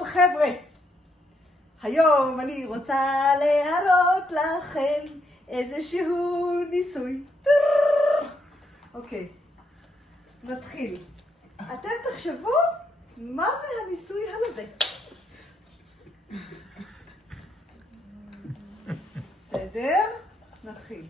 שלום חבר'ה, היום אני רוצה להראות לכם איזשהו ניסוי. אוקיי, נתחיל. אתם תחשבו מה זה הניסוי הזה. בסדר? נתחיל.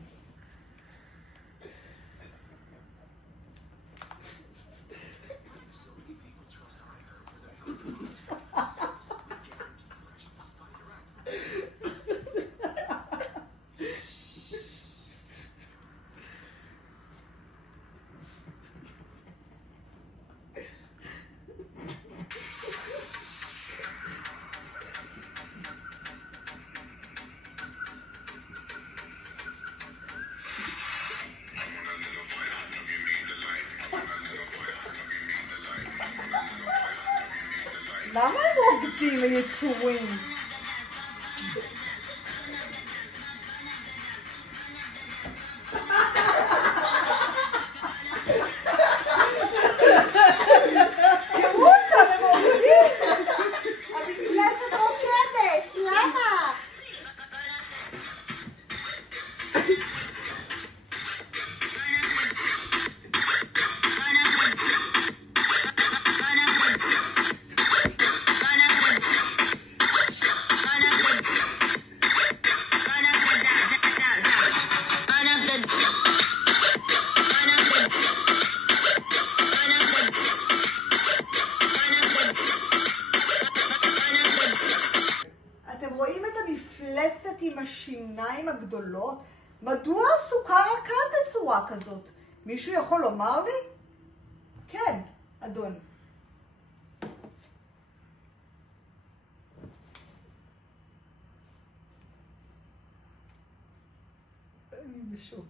למה הם רוקדים היצורים? תראו אותם, הם רוקדים! המפלצת רוקדת, למה? אתם רואים את המפלצת עם השיניים הגדולות? מדוע הסוכר רקד בצורה כזאת? מישהו יכול לומר לי? כן, אדון. אני בשוק.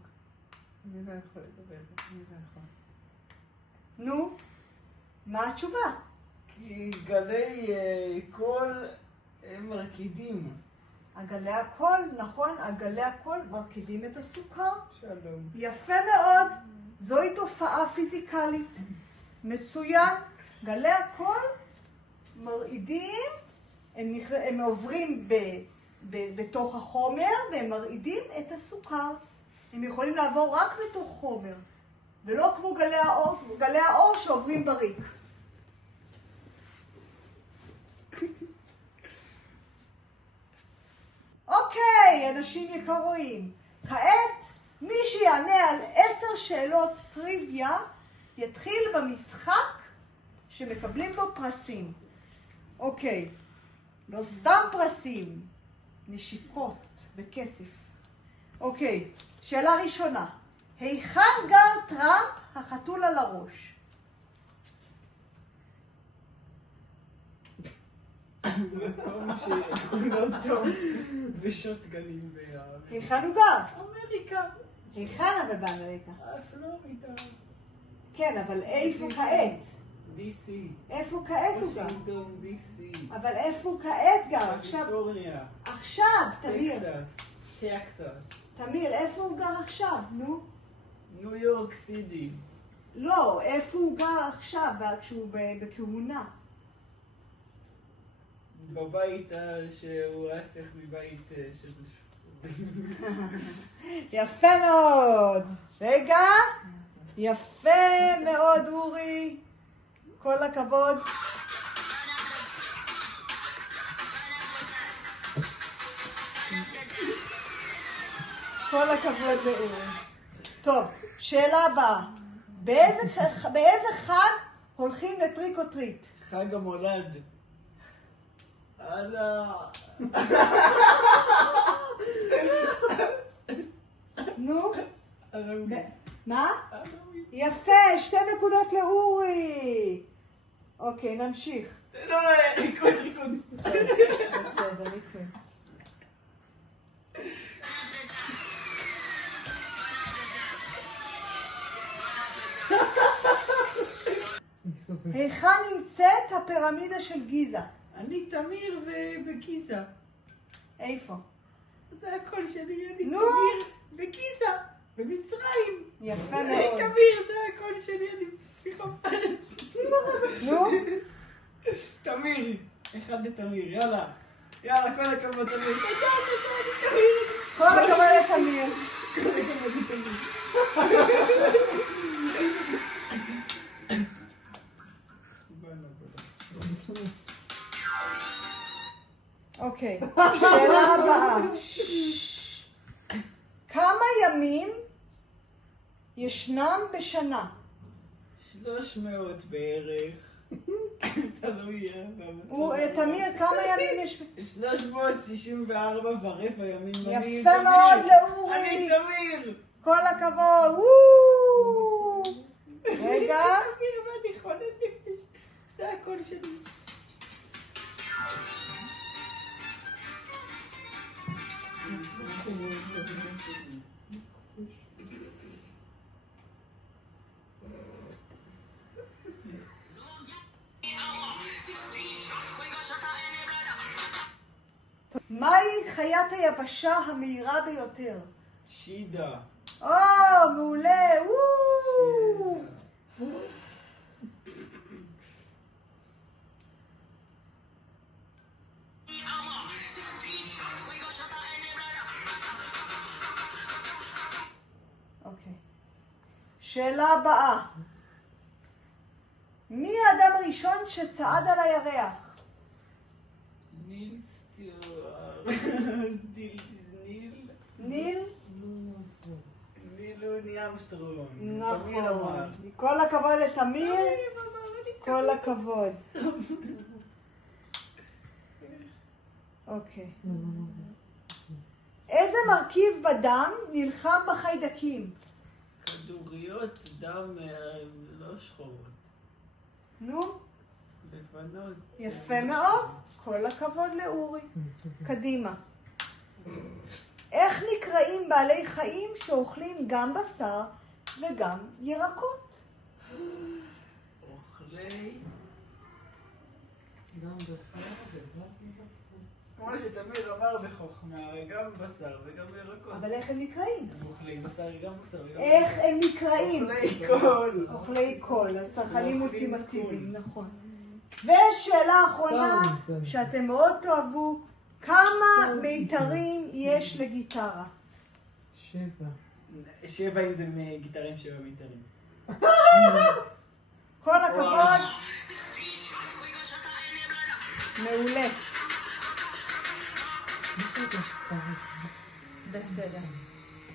אני לא יכול לדבר, אני לא יכול. נו, מה התשובה? כי גלי קול הם מרקידים. עגלי הקול, נכון, עגלי הקול מרקידים את הסוכר. שלום. יפה מאוד, זוהי תופעה פיזיקלית. מצוין, גלי הקול מרעידים, הם עוברים בתוך החומר והם מרעידים את הסוכר. הם יכולים לעבור רק בתוך חומר, ולא כמו גלי האור שעוברים בריק. אוקיי, אנשים יקרים, כעת מי שיענה על 10 שאלות טריוויה יתחיל במשחק שמקבלים בו פרסים. אוקיי, לא סתם פרסים, נשיקות וכסף. אוקיי, שאלה ראשונה, היכן גר טראמפ החתול על הראש? מקום שכולו טוב ושוטגנים ביער. היכן הוא גר? אמריקה. היכן אבל באמריקה? פלורידה. כן, אבל איפה כעת? DC. איפה כעת הוא גר? וושינגטון DC. אבל איפה הוא כעת גר? עכשיו, קליפורניה. תמיר. טקסס. תמיר, איפה הוא גר עכשיו? נו? ניו יורק סיטי. לא, איפה הוא גר עכשיו כשהוא בכהונה? בבית שהוא ההפך מבית של... יפה מאוד. רגע. יפה מאוד, אורי. כל הכבוד. כל הכבוד לאורי. טוב, שאלה הבאה. באיזה חג הולכים לטריק או טריט? חג המולד. נו? אלוהים. מה? אלוהים. יפה, 2 נקודות לאורי. אוקיי, נמשיך. לא, ריקוד. בסדר, ריקוד. היכן נמצאת הפירמידה של גיזה? אני תמיר ובגיזה. איפה? זה הקול שלי, אני נו. תמיר בגיזה, במצרים. יפה מאוד. תמיר, זה הקול שלי, אני פסיכופת. נו? תמיר, איך אחד לתמיר, יאללה. יאללה, כל הכבוד תמיר. כל הכבוד לתמיר. כל הכבוד לתמיר. אוקיי, שאלה הבאה. כמה ימים ישנם בשנה? 300 בערך. תלוי. תמיר, כמה ימים יש? 364 ורבע ימים. יפה מאוד לאורי. אני תמיר. כל הכבוד. רגע. תמיר, ואני חולת נפש. זה הכל שלי. מהי חיית היבשה המהירה ביותר? שידה. מעולה. אוקיי. שאלה הבאה. מי האדם הראשון שצעד על הירח? ניל סטיואר. ניל? ניל ארמסטרונג. נכון. כל הכבוד לתמיר. כל הכבוד. אוקיי. איזה מרכיב בדם נלחם בחיידקים? כדוריות דם לא שחורות. נו, לבנות. יפה מאוד. כל הכבוד לאורי. קדימה. איך נקראים בעלי חיים שאוכלים גם בשר וגם ירקות? אוכלי... גם בשר וגם ירקות. כמו שתמיר אמר בחוכמה, גם בשר וגם ירקות. אבל איך הם נקראים? הם אוכלים בשר, גם בשר וגם איך הם נקראים? אוכלי קול. אוכלי קול, הצרכנים אולטימטיביים, נכון. ושאלה אחרונה שאתם מאוד תאהבו, כמה מיתרים יש לגיטרה? 7. 7 אם זה גיטרים 7 מיתרים. כל הכבוד. מעולה. בסדר.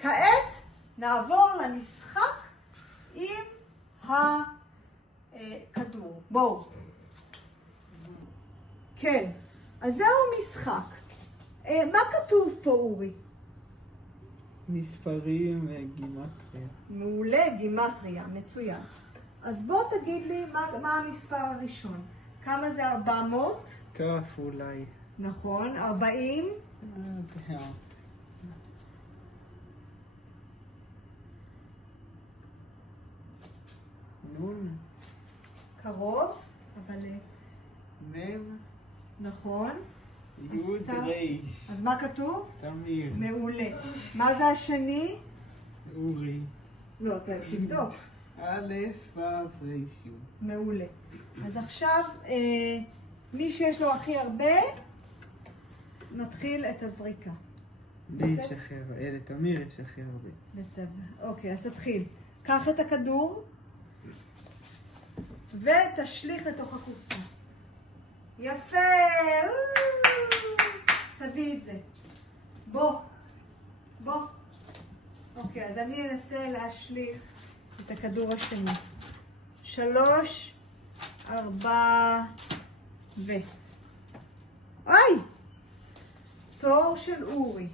כעת נעבור למשחק עם הכדור. בואו. כן, אז זהו משחק. מה כתוב פה, אורי? מספרים וגימטריה. מעולה, גימטריה, מצוין. אז בוא תגיד לי מה המספר הראשון. כמה זה 400? כף אולי. נכון, 40? נון. קרוב, אבל... מם. נכון. יוד רייש. אז מה כתוב? תמיר. מעולה. מה זה השני? אורי. לא, תבדוק. א', ו', ר'. מעולה. אז עכשיו, מי שיש לו הכי הרבה, מתחיל את הזריקה. לי יש הכי הרבה. לתמיר יש הכי הרבה. בסדר. אוקיי, אז תתחיל. קח את הכדור ותשליך לתוך הקופסה. יפה! תביא את זה. בוא. אוקיי, אז אני אנסה להשליך את הכדור השני. 3, 4 ו... אוי! תור של אורי.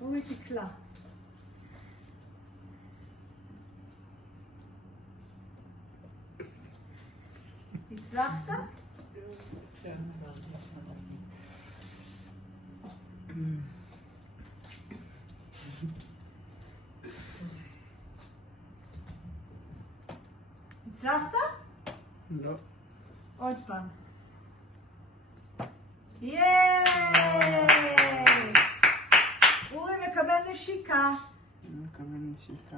אורי תקלע. הצלחת? כן, הצלחת? לא. עוד פעם. ייי! אורי מקבל נשיקה. אני מקבל נשיקה.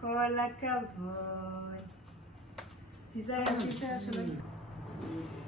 כל הכבוד. תיזהר שלא... אה,